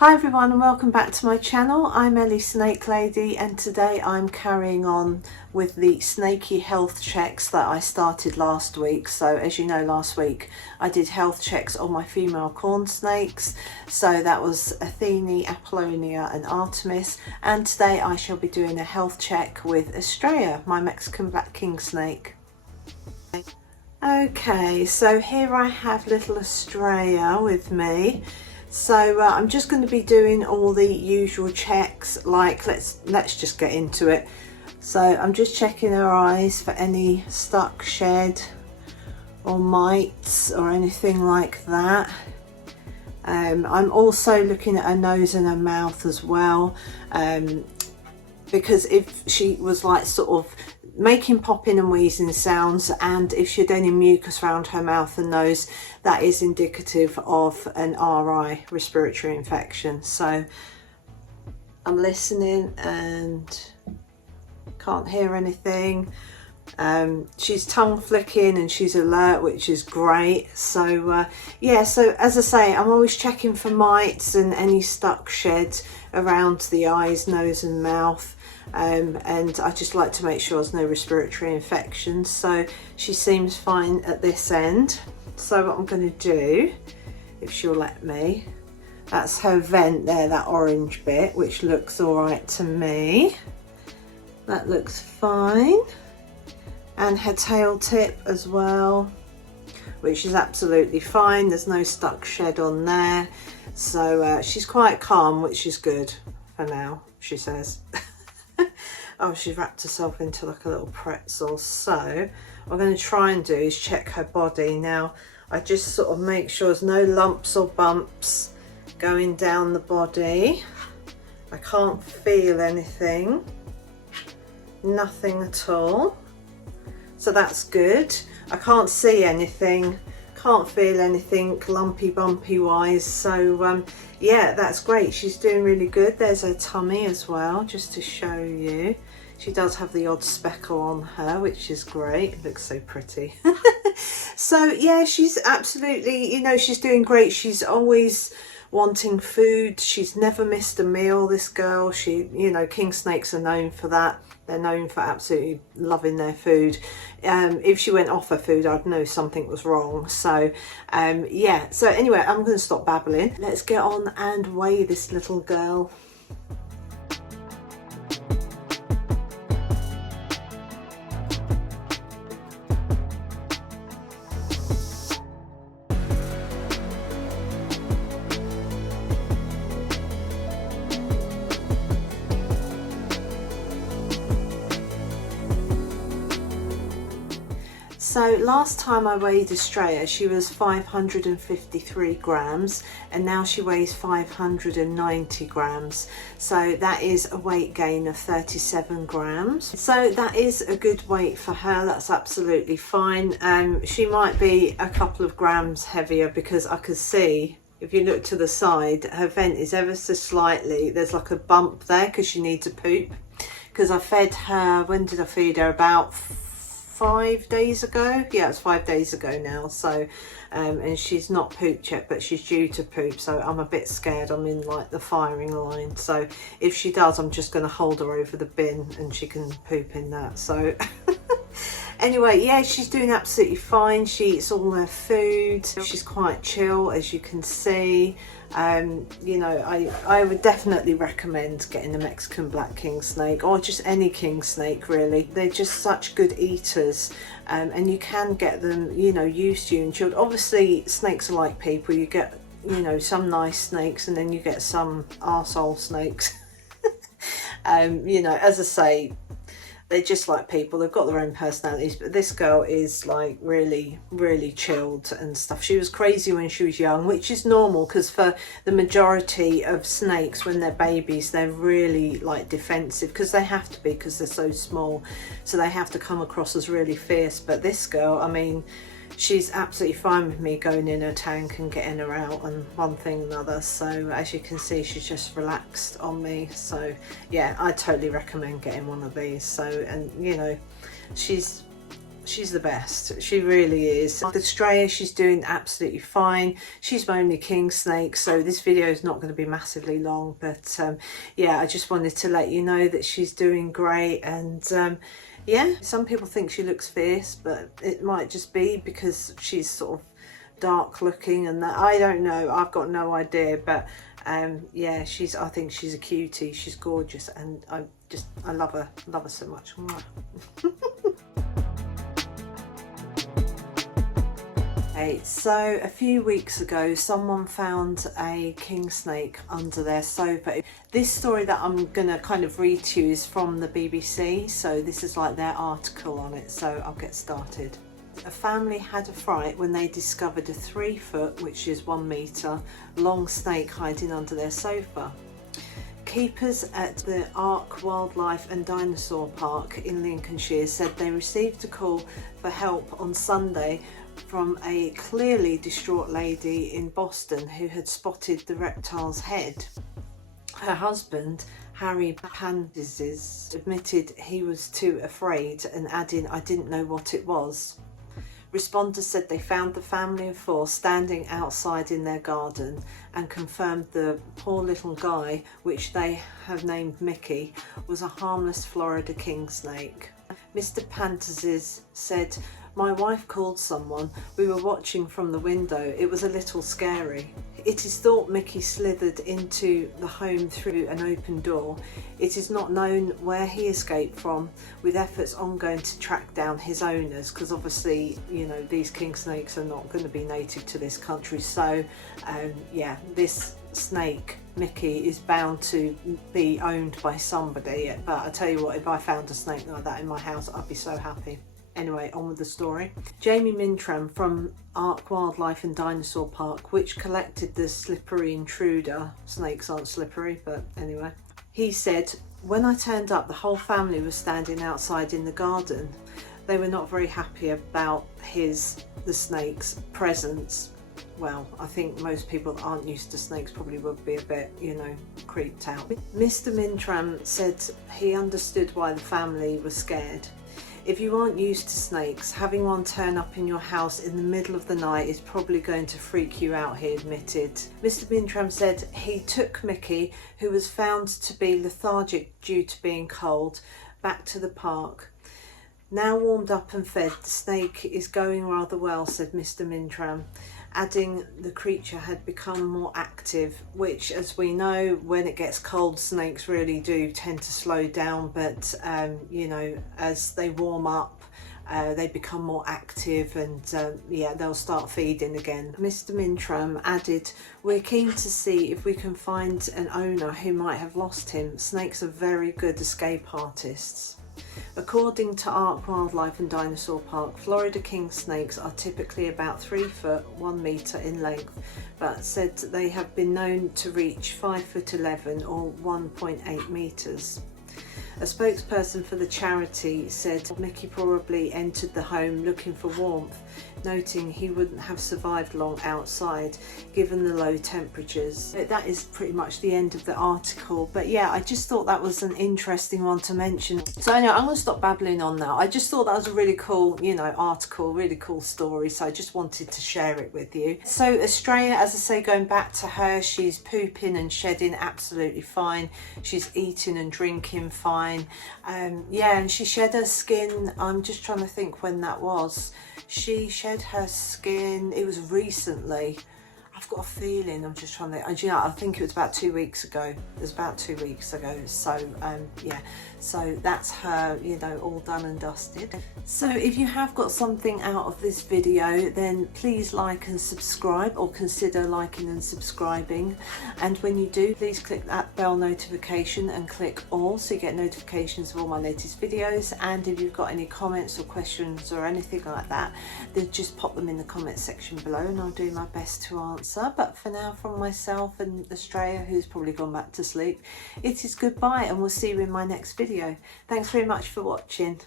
Hi everyone and welcome back to my channel. I'm Ellie Snake Lady and today I'm carrying on with the snaky health checks that I started last week. So as you know, last week I did health checks on my female corn snakes. So that was Athene, Apollonia and Artemis, and today I shall be doing a health check with Astraea, my Mexican Black Kingsnake. Okay, so here I have little Astraea with me. So I'm just going to be doing all the usual checks, like let's just get into it. So I'm just checking her eyes for any stuck shed or mites or anything like that. I'm also looking at her nose and her mouth as well, because if she was like sort of making popping and wheezing sounds, and if she had any mucus around her mouth and nose, that is indicative of an RI, respiratory infection. So I'm listening and can't hear anything. She's tongue flicking and she's alert, which is great. So yeah, so as I say, I'm always checking for mites and any stuck sheds around the eyes, nose and mouth. And I just like to make sure there's no respiratory infections. So she seems fine at this end. So what I'm going to do, if she'll let me, that's her vent there, that orange bit, which looks all right to me. That looks fine. And her tail tip as well, which is absolutely fine. There's no stuck shed on there. So she's quite calm, which is good for now, she says. Oh, she's wrapped herself into like a little pretzel. So what I'm going to try and do is check her body. Now I just sort of make sure there's no lumps or bumps going down the body. I can't feel anything, nothing at all, so that's good. I can't see anything, can't feel anything lumpy bumpy wise. So yeah, that's great. She's doing really good. There's her tummy as well, just to show you. She does have the odd speckle on her, which is great. It looks so pretty. So yeah, she's absolutely, you know, she's doing great. She's always wanting food. She's never missed a meal, this girl. She, you know, king snakes are known for that. They're known for absolutely loving their food. If she went off her food, I'd know something was wrong. So yeah, so anyway, I'm going to stop babbling. Let's get on and weigh this little girl. So last time I weighed Astraea, she was 553 grams and now she weighs 590 grams. So that is a weight gain of 37 grams. So that is a good weight for her. That's absolutely fine. She might be a couple of grams heavier because I could see, if you look to the side, her vent is ever so slightly, there's like a bump there because she needs a poop. Because I fed her, when did I feed her? About 5 days ago. Yeah, it's 5 days ago now. So and she's not pooped yet, but she's due to poop, so I'm a bit scared. I'm in like the firing line, so if she does, I'm just going to hold her over the bin and she can poop in that. So anyway, yeah, she's doing absolutely fine. She eats all her food. She's quite chill, as you can see. You know, I would definitely recommend getting a Mexican Black Kingsnake, or just any king snake really. They're just such good eaters, and you can get them, you know, used to you and chilled. Obviously snakes are like people. You get, you know, some nice snakes and then you get some arsehole snakes. You know, as I say, they're just like people. They've got their own personalities, but this girl is like really, really chilled and stuff. She was crazy when she was young, which is normal because for the majority of snakes, when they're babies, they're really like defensive because they have to be, because they're so small. So they have to come across as really fierce. But this girl, I mean, she's absolutely fine with me going in her tank and getting her out and one thing and another. So as you can see, she's just relaxed on me. So yeah, I totally recommend getting one of these. So, and you know, she's She's the best. She really is. Astraea, she's doing absolutely fine. She's my only king snake, so this video is not going to be massively long. But yeah, I just wanted to let you know that she's doing great. And yeah, some people think she looks fierce, but it might just be because she's sort of dark looking, and that, I don't know. I've got no idea. But yeah, I think she's a cutie. She's gorgeous, and I love her so much. Okay, so a few weeks ago someone found a king snake under their sofa. This story that I'm gonna kind of read to you is from the BBC, so this is like their article on it, so I'll get started. A family had a fright when they discovered a 3 foot, which is 1 metre, long snake hiding under their sofa. Keepers at the Ark Wildlife and Dinosaur Park in Lincolnshire said they received a call for help on Sunday from a clearly distraught lady in Boston who had spotted the reptile's head. Her husband, Harry Panzis, admitted he was too afraid and adding, "I didn't know what it was." Responders said they found the family of 4 standing outside in their garden and confirmed the poor little guy, which they have named Mickey, was a harmless Florida king snake. Mr. Panzis said, "My wife called someone. We were watching from the window. It was a little scary." It is thought Mickey slithered into the home through an open door. It is not known where he escaped from, with efforts ongoing to track down his owners, because obviously, you know, these king snakes are not going to be native to this country. So yeah, this snake, Mickey, is bound to be owned by somebody. But I tell you what, if I found a snake like that in my house, I'd be so happy. Anyway, on with the story. Jamie Mintram from Ark Wildlife and Dinosaur Park, which collected the slippery intruder. Snakes aren't slippery, but anyway. He said, "When I turned up, the whole family was standing outside in the garden. They were not very happy about the snake's presence." Well, I think most people that aren't used to snakes probably would be a bit, you know, creeped out. Mr. Mintram said he understood why the family was scared. If you aren't used to snakes, having one turn up in your house in the middle of the night is probably going to freak you out, he admitted. Mr. Mintram said he took Mickey, who was found to be lethargic due to being cold, back to the park. Now warmed up and fed, the snake is going rather well, said Mr. Mintram, adding the creature had become more active, which, as we know, when it gets cold, snakes really do tend to slow down, but you know, as they warm up, they become more active, and yeah, they'll start feeding again. Mr. Mintram added, "We're keen to see if we can find an owner who might have lost him. Snakes are very good escape artists." According to Ark Wildlife and Dinosaur Park, Florida king snakes are typically about 3 foot 1 metre in length, but said they have been known to reach 5'11" or 1.8 metres. A spokesperson for the charity said Mickey probably entered the home looking for warmth, noting he wouldn't have survived long outside given the low temperatures. That is pretty much the end of the article, but yeah, I just thought that was an interesting one to mention. So anyway, I'm going to stop babbling on now. I just thought that was a really cool, you know, article, really cool story, so I just wanted to share it with you. So Astraea, as I say, going back to her, she's pooping and shedding absolutely fine. She's eating and drinking fine. Yeah, and she shed her skin. I'm just trying to think when that was. She shed her skin, it was recently. I've got a feeling, I'm just trying to, you know, I think it was about 2 weeks ago. It was about 2 weeks ago. So yeah, so that's her, you know, all done and dusted. So if you have got something out of this video, then please like and subscribe, or consider liking and subscribing. And when you do, please click that bell notification and click all, so you get notifications of all my latest videos. And if you've got any comments or questions or anything like that, then just pop them in the comment section below and I'll do my best to answer. But for now, from myself and Astraea, who's probably gone back to sleep, it is goodbye, and we'll see you in my next video. Thanks very much for watching.